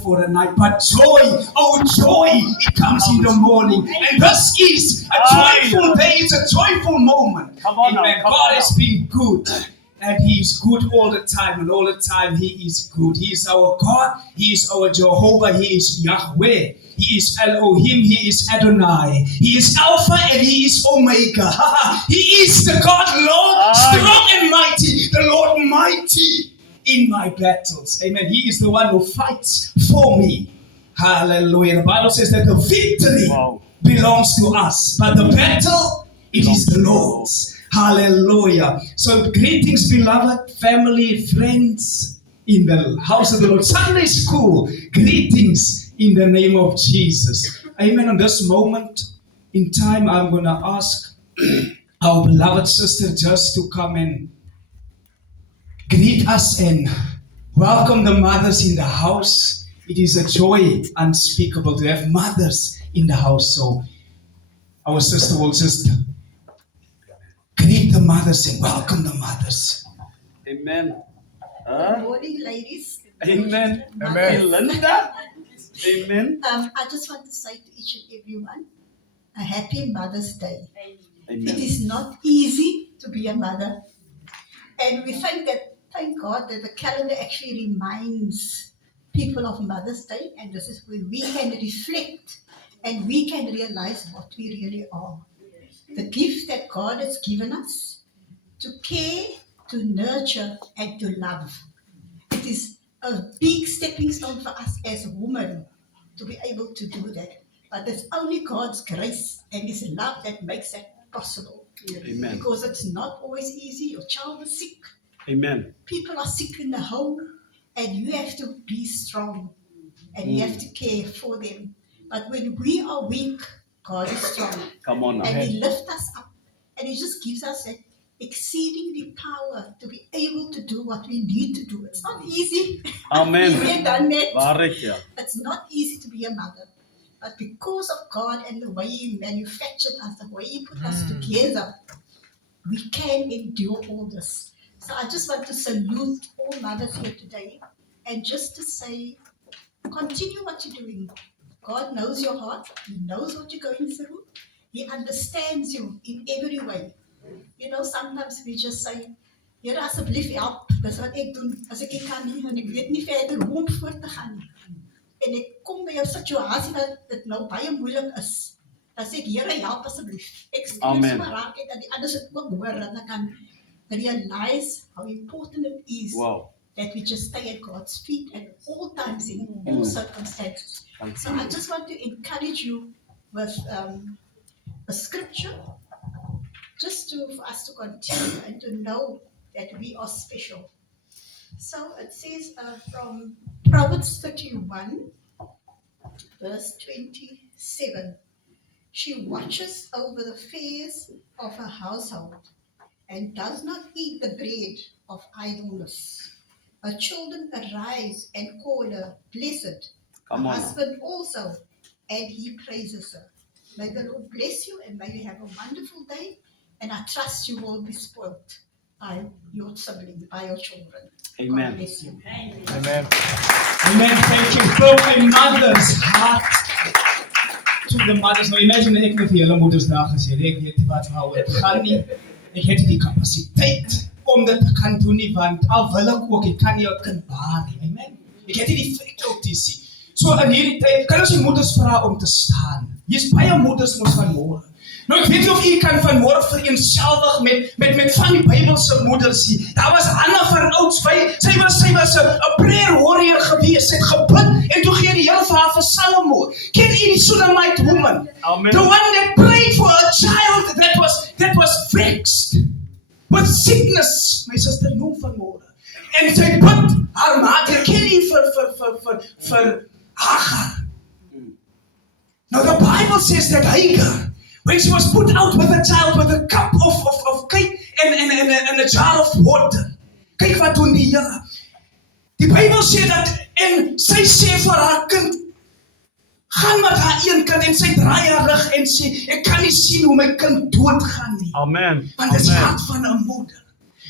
for a night, but joy, oh joy, it comes in the morning. And this is a joyful day, it's a joyful moment. Amen. God has been good. And He is good all the time, and all the time He is good. He is our God, He is our Jehovah, He is Yahweh, He is Elohim, He is Adonai, He is Alpha and He is Omega. He is the God, Lord, strong and mighty, the Lord mighty in my battles. Amen. He is the one who fights for me. Hallelujah. The Bible says that the victory belongs to us, but the battle, it is the Lord's. Hallelujah. So greetings, beloved family, friends in the house of the Lord. Sunday school, greetings in the name of Jesus. Amen. On this moment in time, I'm going to ask our beloved sister just to come and greet us and welcome the mothers in the house. It is a joy unspeakable to have mothers in the house. So our sister will just greet the mothers and welcome the mothers. Amen. Good morning, ladies. Amen. Amen. Linda. Amen. I just want to say to each and everyone, a happy Mother's Day. Amen. It is not easy to be a mother. And we thank God that the calendar actually reminds people of Mother's Day. And this is where we can reflect and we can realize what we really are. The gift that God has given us to care, to nurture, and to love. It is a big stepping stone for us as women to be able to do that. But it's only God's grace and His love that makes that possible. Amen. Because it's not always easy. Your child is sick. Amen. People are sick in the home, and you have to be strong, and you have to care for them. But when we are weak, God is strong. Come on now. And He lifts us up, and He just gives us that exceedingly power to be able to do what we need to do. It's not easy. Amen. We have done that. Barak ya. It's not easy to be a mother. But because of God and the way He manufactured us, the way He put us together, we can endure all this. So I just want to salute all mothers here today and just to say, continue what you're doing. God knows your heart. He knows what you're going through. He understands you in every way. You know, sometimes we just say, Here, asseblief help. Dis wat ek doen. As ek kan nie, en ek weet nie verder hoe om voort te gaan nie. En ek kom by 'n situasie dat dit nou baie moeilik is. Dan sê ek, Here, help asseblief. Ek skryf maar raak dat die ander dit ook hoor dat ek kan realize how important it is that we just stay at God's feet at all times in all circumstances. So I just want to encourage you with a scripture just for us to continue and to know that we are special. So it says from Proverbs 31, verse 27, she watches over the affairs of her household and does not eat the bread of idleness. Her children arise and call her blessed. Her husband also, and he praises her. May the Lord bless you and may you have a wonderful day. And I trust you will be spoiled by your siblings, by your children. Amen. God bless you. Amen. Amen. Thank you. From a mother's heart to the mothers. Nou imagine ek het vir julle moeders daar gesê, ek weet wat waaroor dit gaan nie. Ek het die kapasiteit om dit te kan doen nie, want al wil ek ook, ek kan nie 'n kind baar nie. Amen. Ek het die faculties. So in hierdie tyd kan ons die moeders vra om te staan. Hier's baie moeders mos vanmôre. Nou ek weet nie of u kan vanmôre vereenselwig met van die Bybelse moeders nie. Daar was Anna van Oudsvy. Sy was 'n prayer warrior gewees. Sy het gebid en toe gee die Here vir haar vir Salomo. Ken u die Shunammite woman? Amen. The one that prayed for a child that was vexed with sickness. My sister noem vanmôre. En sy bid haar maat, ken u vir Hagar. Now the Bible says that Hagar, when she was put out with a child with a cup of cake and a jar of water. Kyk wat doen die Here. Die Bybel sê dat en sy sê vir haar kind, gaan met haar een kind en sy draai haar rug en sê, ek kan nie sien hoe my kind doodgaan nie. Amen. Want dit is die hart van 'n moeder.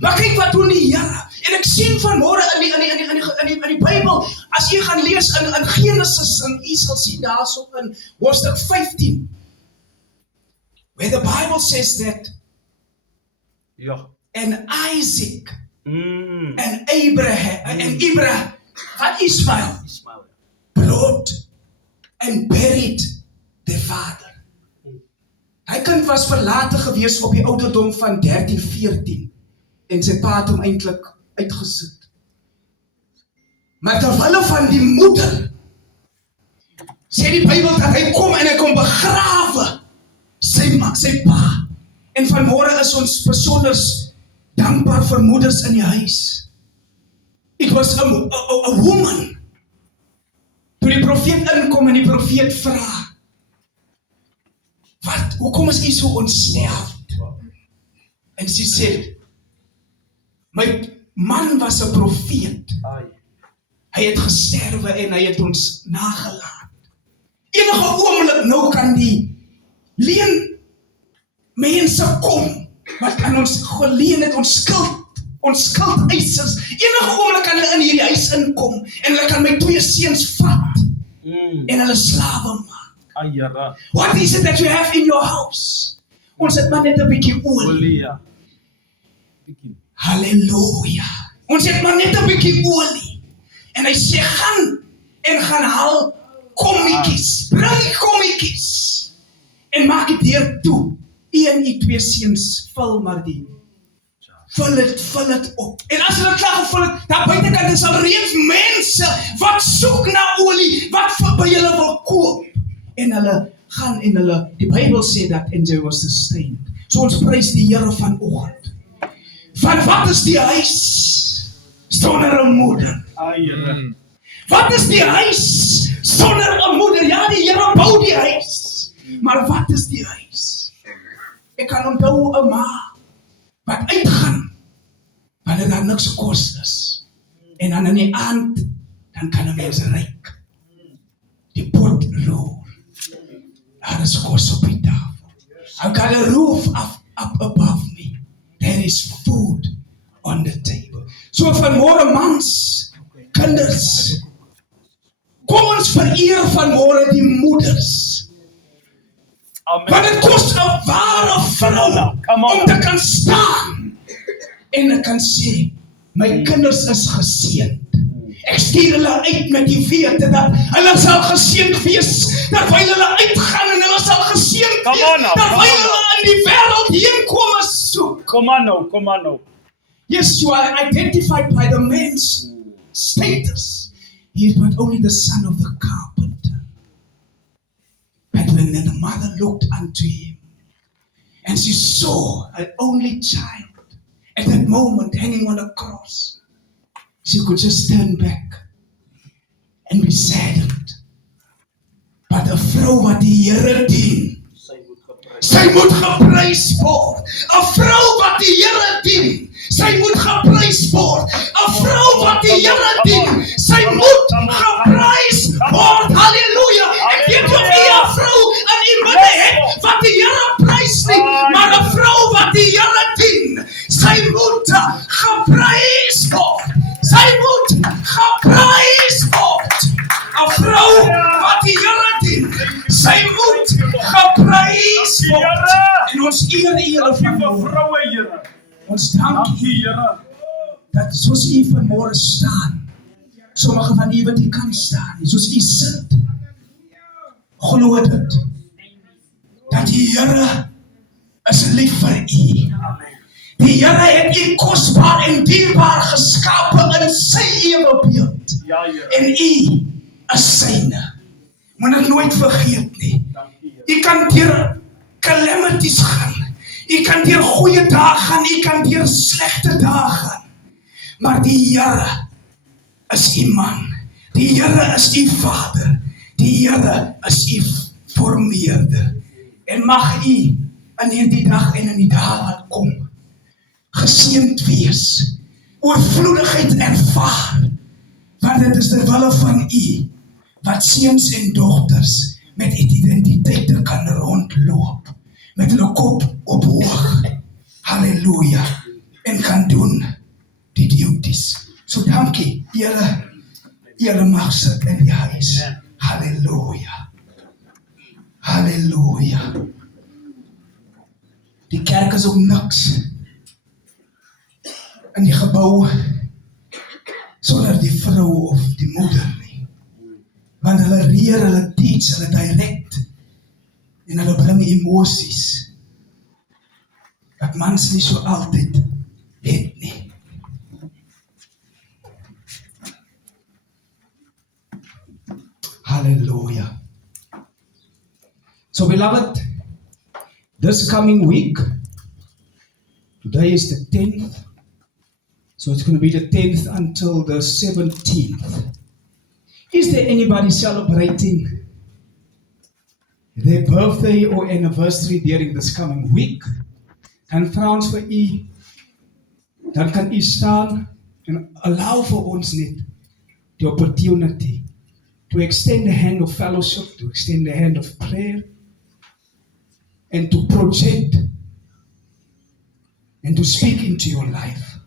Maar kyk wat doen die Here. En ek sien vanmôre in die Bybel, as jy gaan lees in Genesis, en jy sal sien daarso in hoofstuk 15, where the Bible says that, and Isaac, and Abraham, and Ishmael, brought and buried their father. Hy kind was verlate gewees op die ouderdom van 13, 14, en sy pa het hom eintlik uitgesit. Maar terwille van die moeder, sê die Bybel dat hy kom en hy kom begrawe sy pa. En vanmôre is ons besonder dankbaar vir moeders in die huis. It was a woman. Toe die profeet inkom en die profeet vra, hoekom is jy so ontsterfd? En sy sê, my man was 'n profeet. Hy het gesterwe en hy het ons nagelaat. Enige oomblik nou kan die mense kom, wat kan ons geleen het, ons skuldeisers, enige oomblik kan hulle in hierdie huis inkom, en hulle kan my 2 seuns vat, en hulle slawe maak. What is it that you have in your house? Ons het maar net 'n bietjie olie. Halleluja. Ons het maar net 'n bietjie olie. En hy sê, gaan haal kommetjies, bring kommetjies, en maak dit deur toe. 1, 2 seuns, vul maar die. Vul het op. En as hulle klaar gevul het, daar buitekant is al reeds mense wat soek na olie, wat by julle wil koop. En hulle gaan en die Bybel sê dat, and they was sustained. So ons prys die Here vanoggend. Van wat is die huis sonder 'n moeder? Wat is die huis sonder 'n moeder? Ja, die Here bou die huis. Maar wat is die huis? Ek kan onthou 'n ma wat uitgaan, wanneer daar niks kos is. En dan in die aand, dan kan 'n mens ryk. Die pot roer. Daar is kos op die tafel. I've got a roof up above me. There is food on the table. So vanmôre mans, kinders, kom ons vereer vanmôre die moeders. Want dit kos 'n ware vrou om te kan staan en te kan sê, my kinders is geseënd. Ek stuur hulle uit met die wete dat hulle sal geseënd wees, terwyl hulle uitgaan en hulle sal geseënd wees, terwyl hulle in die wêreld heen kom soek. Come on now. Yes, you are identified by the man's status. He is not only the son of the carpenter, but when the mother looked unto him, and she saw an only child at that moment hanging on a cross, she could just turn back and be saddened. But 'n vrou wat die Here dien, sy moet geprys word. 'n vrou wat die Here dien, sy moet geprys word. 'n vrou wat die Here dien, sy moet geprys word. Halleluja. Ek weet nie of jy 'n vrou in u midde het wat die Here prys nie, maar 'n vrou wat die Here dien, sy moet geprys word. Sy moet geprys word. 'n vrou wat die Here dien, sy moet geprys word. En ons eer U, Here. Ons dank U, Here, dat soos U vanmôre staan, sommige van U wat U kan staan, soos U sit, glo dit, dat die Here is lief vir U. Die Here het U kosbaar en dierbaar geskape in sy ewebeeld. En U is syne. Moet dit nooit vergeet nie. U kan deur calamities gaan. U kan deur goeie dae gaan, u kan deur slegte dae gaan. Maar die Here is U man. Die Here is U Vader. Die Here is U Vormeerder. En mag U in hierdie dag en in die dae wat kom geseënd wees, oorvloedigheid ervaar, want dit is terwille van U wat seuns en dogters met identiteite kan rondloop, met hulle kop op hoog. Halleluja. en gaan doen die duties. So dankie, Here mag sit in die huis. Halleluja. Halleluja. Die kerk is ook niks in die gebou sonder die vrou of die moeder nie. Want hulle leer, hulle teach, hulle direct en hulle bring emosies wat mans nie so altyd het nie. Hallelujah. So beloved, this coming week, today is the 10th, so it's going to be the 10th until the 17th. Is there anybody celebrating their birthday or anniversary during this coming week? En vra ons vir u, dan kan u staan en allow vir ons net the opportunity to extend the hand of fellowship, to extend the hand of prayer, and to project and to speak into your life,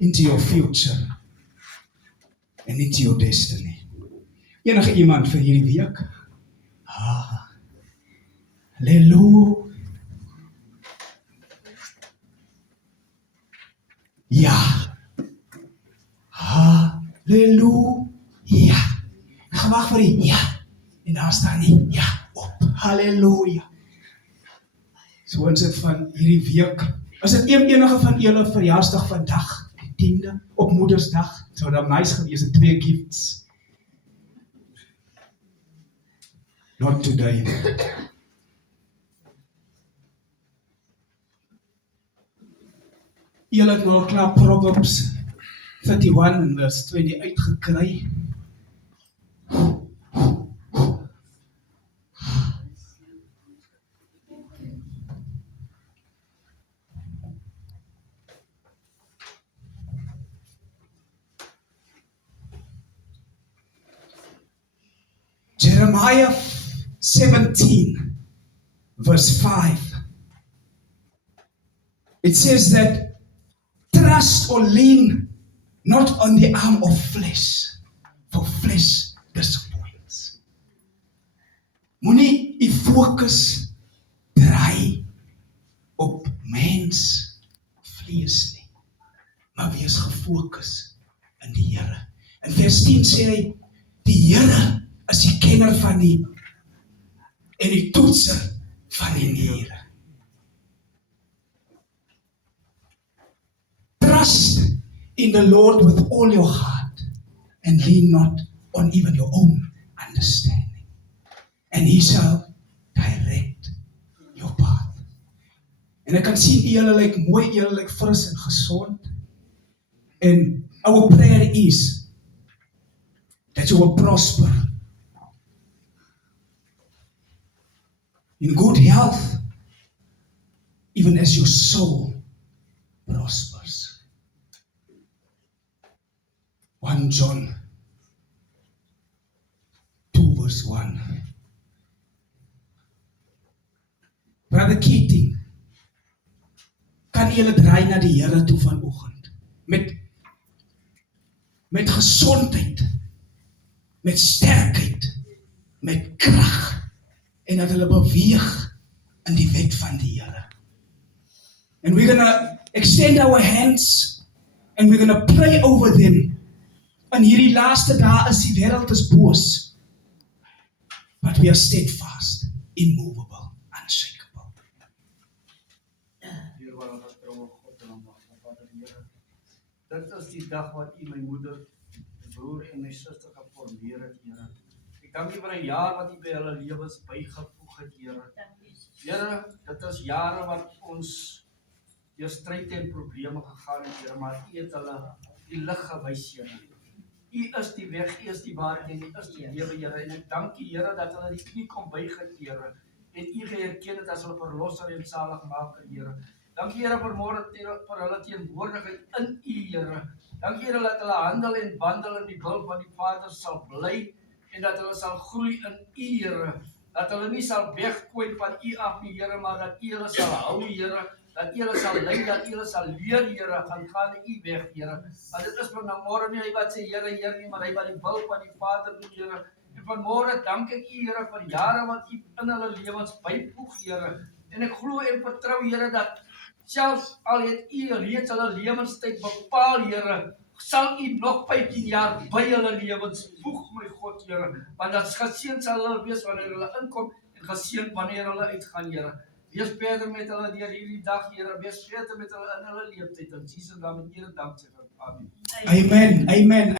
into your future, and into your destiny. Enige iemand vir hierdie week? Halleluja. Ja. Halleluja. Ek gaan wag vir die ja. En daar staan die ja op. Halleluja. So ons het van hierdie week. As dit enige van julle verjaarsdag vandag, die 10de, op Moedersdag, sou dat nice gewees het, 2 gifts. Not today. Julle het nou al klaar Proverbs 31 en vers 20 uitgekry. Jeremiah 17 verse 5. It says that trust or lean not on the arm of flesh, for flesh disappoints. Moenie u fokus draai op mens, vlees nie, maar wees gefokus in die Here. In vers 10 sê hy, die Here is die kenner van die en die toetser van die niere. Trust in the Lord with all your heart and lean not on even your own understanding. And He shall direct your path. En ek kan sien julle lyk mooi, julle lyk fris en gesond. And our prayer is that you will prosper in good health, even as your soul prospers. 1 John 2 verse 1. Brother Keating, kan julle draai na die Here toe vanoggend met gesondheid, met sterkheid, met krag, en dat hulle beweeg in die wet van die Here. And we're going to extend our hands and we're going to pray over them. In hierdie laaste dae is die wêreld is boos. But we are steadfast, immovable, unshakable. Heer, waar ons trouwe God en almagtige Vader, Here. Dit is die dag wat U my moeder, my broer en my suster geformeer het, Here. Ek dank U vir 'n jaar wat U by hulle lewens bygevoeg het, Here. Here, dit is jare wat ons deur stryd en probleme gegaan het, Here, maar U het hulle die lig gewys, Here. U is die weg, U is die waarheid en U is die lewe, Here. En ek dank U, Here, dat hulle die knie kom buig het, Here. En U geerken het as hulle verlosser en saligmaker, Here. Dankie, Here, vir môre vir hulle teenwoordigheid in U, Here. Dankie, Here, dat hulle handel en wandel in die wil van die Vader sal bly en dat hulle sal groei in U, Here. Dat hulle nie sal wegkooi van U af nie, Here, maar dat U hulle sal hou, Here, dat U hulle sal lei, dat U hulle sal leer, Here, gaan U weg, Here. Want dit is vanmôre nie hy wat sê Here, Here nie, maar hy wat die wil van die Vader doen, Here. En vanmôre dank ek U, Here, vir jare wat U in hulle lewens byvoeg, Here. En ek glo en vertrou, Here, dat selfs al het U reeds hulle lewenstyd bepaal, Here, sal U nog 15 jaar by hulle lewens voeg, my God, Here. Want dat geseën sal hulle wees wanneer hulle inkom en geseën wanneer hulle uitgaan, Here. Wees verder met hulle deur hierdie dag, Here. Wees verder met hulle in hulle lewenstyd. In Jesus naam en eer en dank sê vir. Amen. Amen. Amen.